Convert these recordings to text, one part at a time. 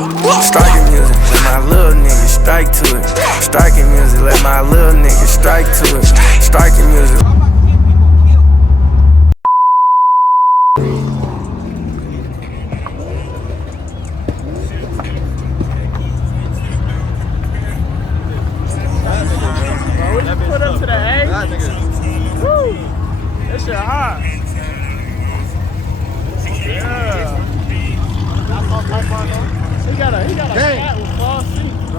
Striking music, let my little nigga strike to it. Striking music, let my little nigga strike to it. Striking music. Put up to the A. Woo! That shit hot. Yeah. He got a cat with false seats.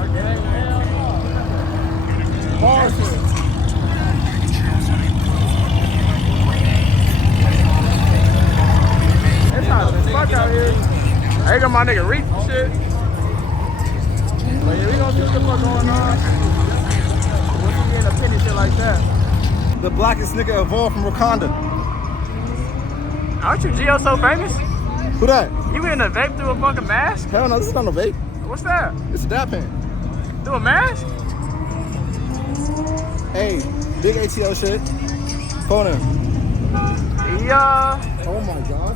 False seats. It's hot as fuck out here. I got my nigga Reef and shit. But yeah, we gonna see what the fuck going on. Once we get a penny shit like that. The blackest nigga evolved from Wakanda. Aren't you Geo so famous? Who that? You in a vape through a fucking mask? Hell no, this is not no vape. What's that? It's a dab pen. Through a mask? Hey, big ATL shit. Phone him. Yeah. Oh my god.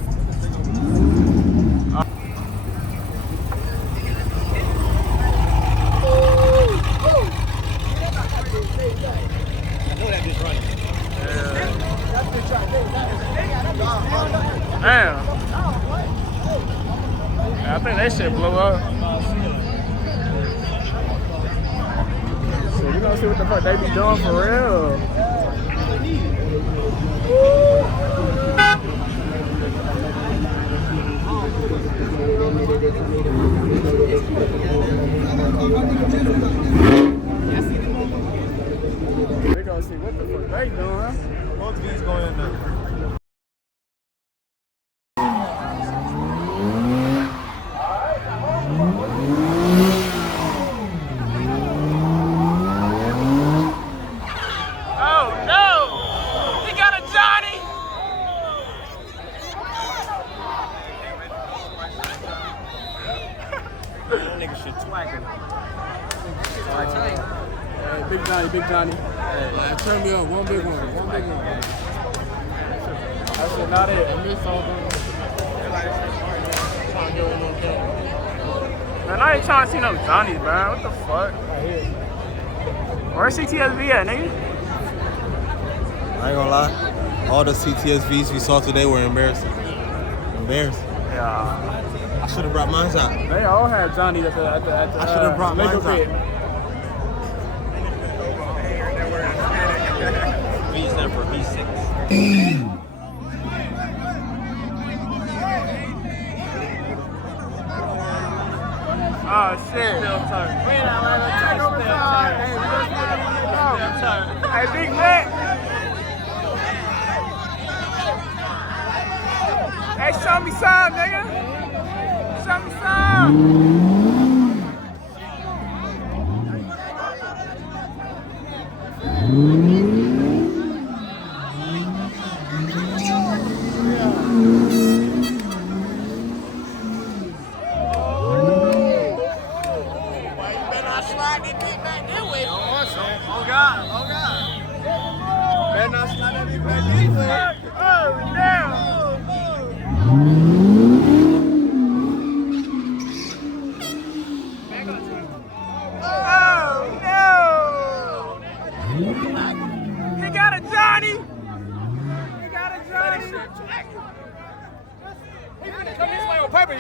Damn. I think that shit blew up. So we gonna see what the fuck they be doing for real. We gonna see what the fuck they doing. Both of these going in there. Big Johnny. Hey, turn me up. One big one. That shit not it. Man, I ain't trying to see no Johnnies, man. What the fuck? Where's CTSV at, nigga? I ain't gonna lie. All the CTSVs we saw today were embarrassing. Yeah. I should have brought mine out. They all had Johnny at the I should have brought mine out. V stand for V6. Oh shit. Hey, Big Mac. Hey, show me some, nigga. Show me some.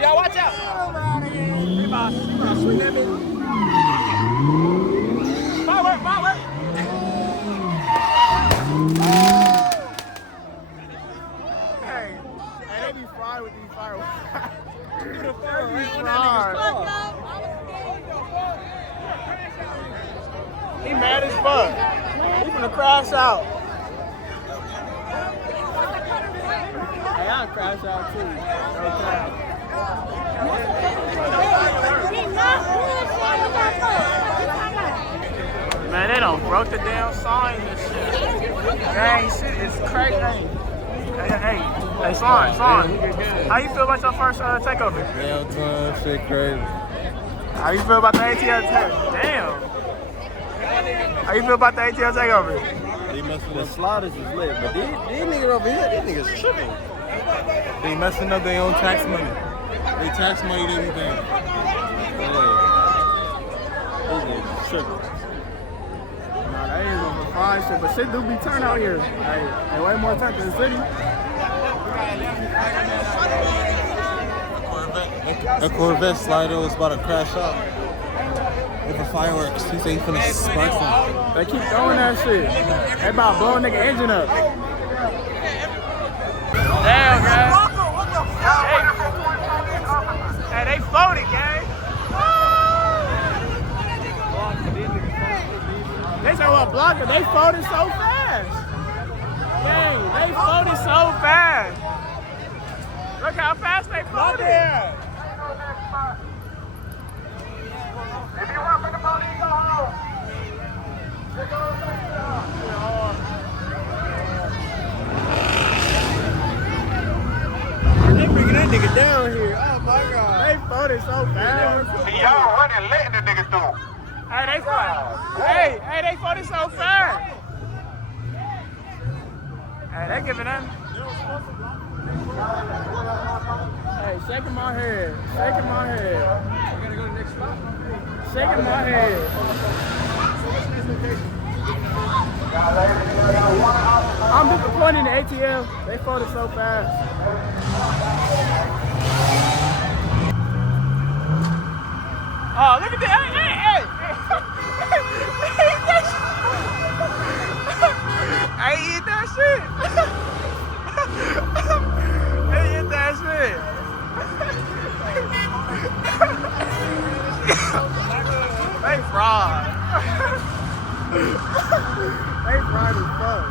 Y'all watch out. Forward. Hey, they be fried with these fireworks. He mad as fuck. He finna crash out. Hey, I'll crash out too. Man, they done broke the damn signs and shit. Dang, shit is crazy. Hey, Swan. How you feel about your first takeover? Damn, son, shit crazy. How you feel about the ATL takeover? Damn. How you feel about the ATL takeover? The sliders is lit, but these niggas over here, these niggas tripping. They messing up their own tax money. They tax money, they be paying. tripping. Nah, that ain't gonna be fine shit, but shit do be turn out here. Hey, way more turn than the city. A Corvette slider was about to crash out. With the fireworks, he said he finna spark them. They keep throwing that shit. They about to blow a nigga engine up. Damn, man. Hey, they floated, gang. They said what blocker? They floated so fast. Dang, they floated so fast. Look how fast they floated. If you want for the money, go home. They bringing that nigga down here. Oh my god. They floated so fast. Y'all running, letting the nigga through. Hey, they floated. Hey, they floated so fast. Hey, they giving them. Hey, shaking my head. Shaking my head. I gotta go to the next spot. Shaking my head. I'm disappointed in the ATL. They floated so fast. Oh, look at that. Hey. I eat that shit. I eat that shit. They fraud. They fried as fuck.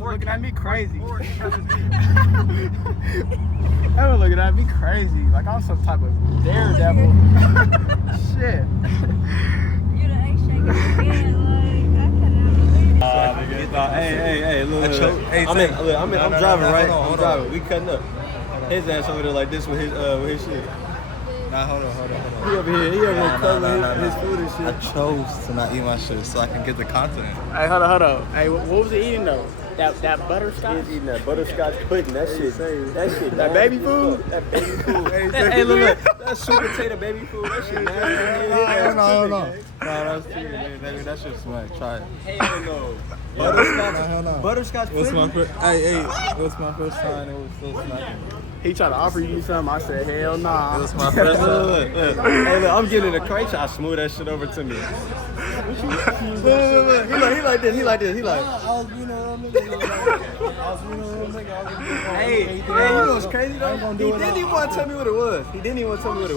Looking at me crazy. They were looking at me crazy, like I'm some type of daredevil. Shit. You the egg shaker again, like I cannot believe it. Hey, look. I'm driving, right? I'm driving. We cutting up. His ass over there like this with his shit. Nah, hold on. He over here cutting his food and shit. I chose to not eat my shit so I can get the content. Hey, hold on. Hey, what was he eating though? That butterscotch? He's eating that butterscotch pudding. That shit. That baby food? That baby food. Hey, look. That sweet potato baby food. That shit nasty. Hold on. No, that's too good. That shit smack. Try it. Hell no. Butterscotch pudding. What's my first time? It was so smacking. He tried to offer you something. I said, hell nah. It was my first time. Look. Hey, look, I'm getting in the crate. I smooth that shit over to me. Look. He like this. I was being a real nigga. Hey, you know what's crazy though? He didn't even want to tell me what it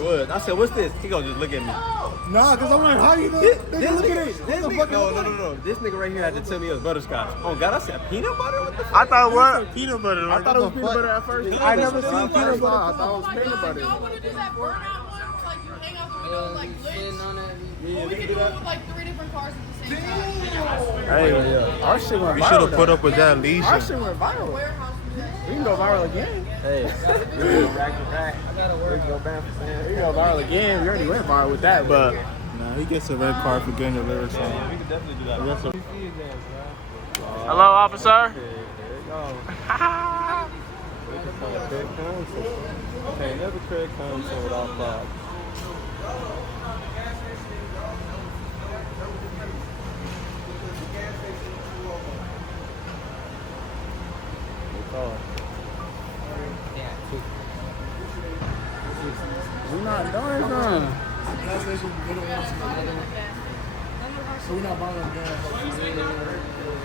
was. I said, what's this? He gonna just look at me. Nah, cause I'm like, how you know? This nigga, no. This nigga right here had to tell me it was butterscotch. Oh God, I said peanut butter? What the fuck? I thought what? Peanut butter. I thought it was peanut butter at first. I never seen peanut butter. I thought it was peanut butter. Y'all want to do that burnout one? Like you hang out the window like lit? Well, we can do it with like 3 different cars at the same time. Hey, our shit went viral. We should have put though. up with that leash. Our shit went viral. We can go viral again. Hey, we go back to back. We can go back to back. We can go viral again. We already went viral with that, but Nah, he gets a red card for getting the lyrics wrong. We can definitely do that. hello, officer. There you go. Okay, never create content without thought. We're not doing nothing. So we're not buying them gas.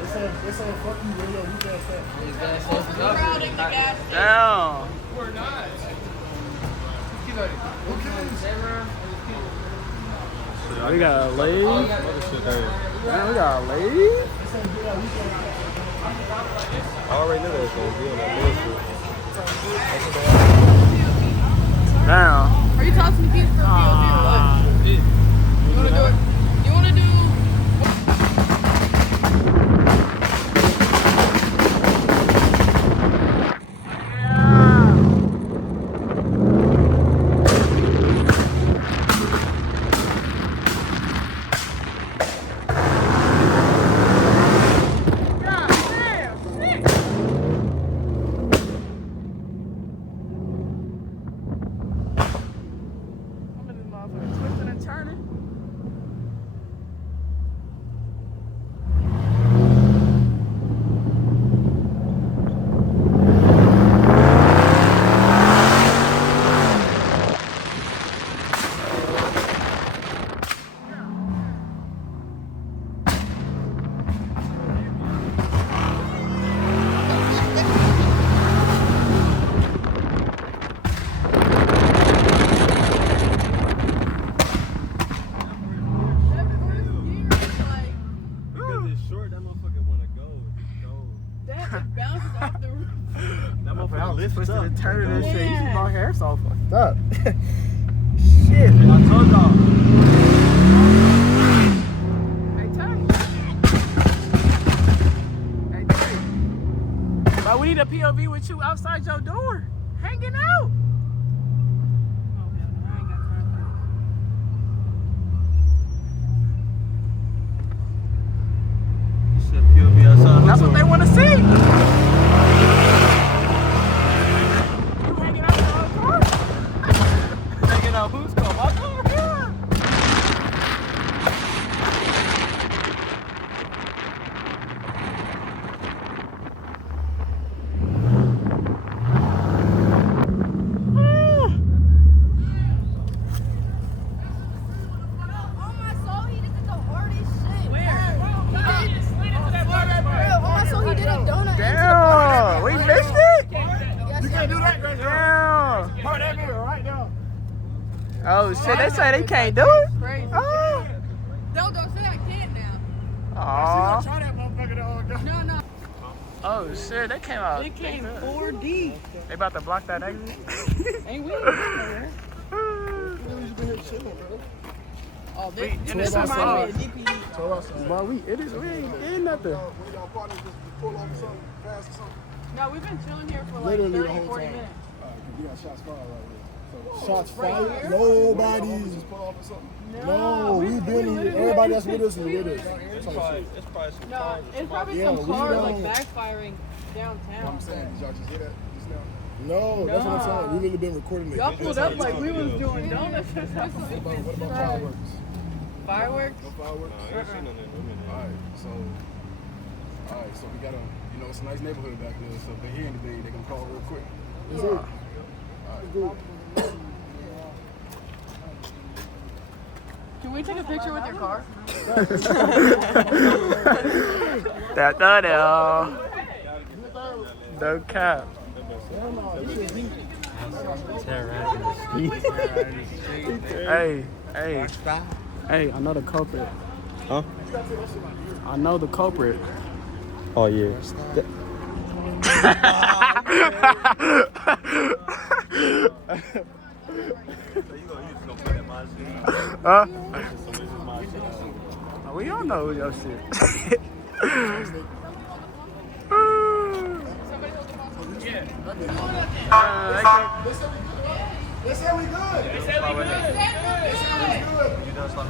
They say fuck you, radio, we gas that. Crowding the gas station. Damn. We're not. We gotta leave. Man, we gotta leave. I already knew that was gonna be on that bullshit. Damn. Are you tossing the keys for POV or what? You wanna do it? You wanna do? Twisting and turning. Because it's short, that motherfucker wanna go. Just go. It bounces off the roof. That motherfucker lifts Twisting up. and turning and shit. You see Yeah. my hair so fucked up. Shit. I told y'all. Hey, Tay. Hey, Tay. Bro, we need a POV with you outside your door. Hanging out. You said POV outside. That's what they want to see. You hanging out your own car? Hanging out who's car? My car? Yeah. On my soul, he did the hardest shit. Where? He did. Bro, on my soul, he did a donut. Damn, we missed it? You can't do that right Damn. Part that mirror right now. Oh shit, they say they can't do it? Crazy. Oh. Don't say I can't now. Aw. Try that motherfucker the whole time. No, no. Oh shit, they came out. It came 4D. They about to block that exit. Ain't we? Oh, We this in this reminds me outside. of DPE. Told us. Boy, we ain't getting nothing. One of y'all partners just pull off or something fast or something. No, we've been chilling here for like Literally the 30, whole 40 time. minutes. We got shots fired right here. So shots fired. Nobody's just pull off or something. No, we've been here. Everybody that's with us is with us. It's probably some No, cars. it's probably Yeah, some we cars don't- like backfiring downtown. I'm saying, did y'all just hear that just now? No, that's what I'm saying. We really been recording it. Y'all pulled up like we was doing donuts or something. What about fireworks? Fireworks? No fireworks? I ain't seen none in a minute. Alright, so we gotta, it's a nice neighborhood back there, so if they hear anything, they can call real quick. Can we take a picture with your car? That no cap. Hey, I know the culprit. Huh? I know the culprit. Oh, yeah. Huh? We all know your shit. They said we good. What is she doing? Get the fuck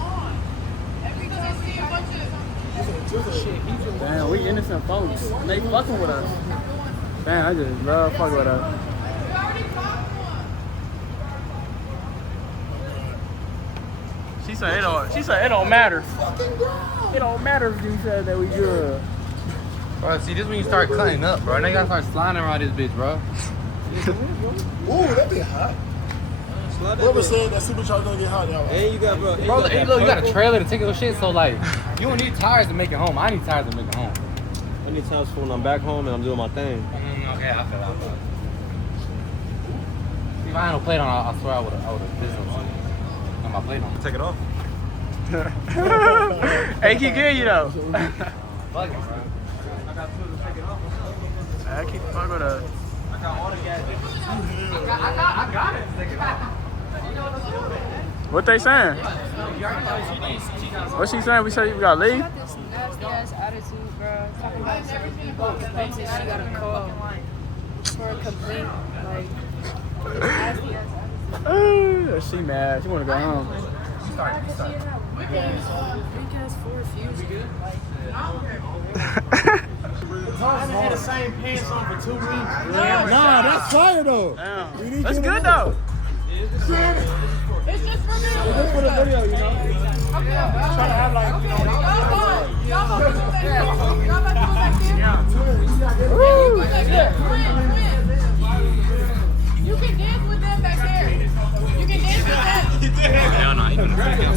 on. Every time I see a bunch of... Damn, we innocent folks. They fucking with us. Damn, I just love fucking with us. We already popped one. She said it don't matter. It don't matter if you said that we good. Bro, see, this when you start cutting up, bro. Now you gotta start sliding around this bitch, bro. Ooh, that be hot. Whoever said that supercharger don't get hot, y'all. And you got, bro. Bro, look, you got a trailer to take your shit, so like, you don't need tires to make it home. I need tires to make it home. I need times for when I'm back home and I'm doing my thing. Okay, I feel that. If I had no plate on, I swear I would have did some shit. Got my plate on. Take it off. Hey, keep getting you though. Fuck it, bro. I got two to take it off. I keep fucking with us. I got all the gadgets. I got it. Take it off. What they saying? What she saying? We say we gotta leave? She got this nasty ass attitude, bro. Talking about some people thinks that she got a call for a complaint. Like, nasty ass attitude. She mad. She wanna go home. Because for refusing. I haven't had the same pants on for 2 weeks. Nah, that's fire though. Damn. That's good though. It's just for me. Just for the video, you know. Okay. Trying to have like, you know. Y'all about to go back there. You can dance with them back there. You can dance with them. Hell no, you gonna freak out.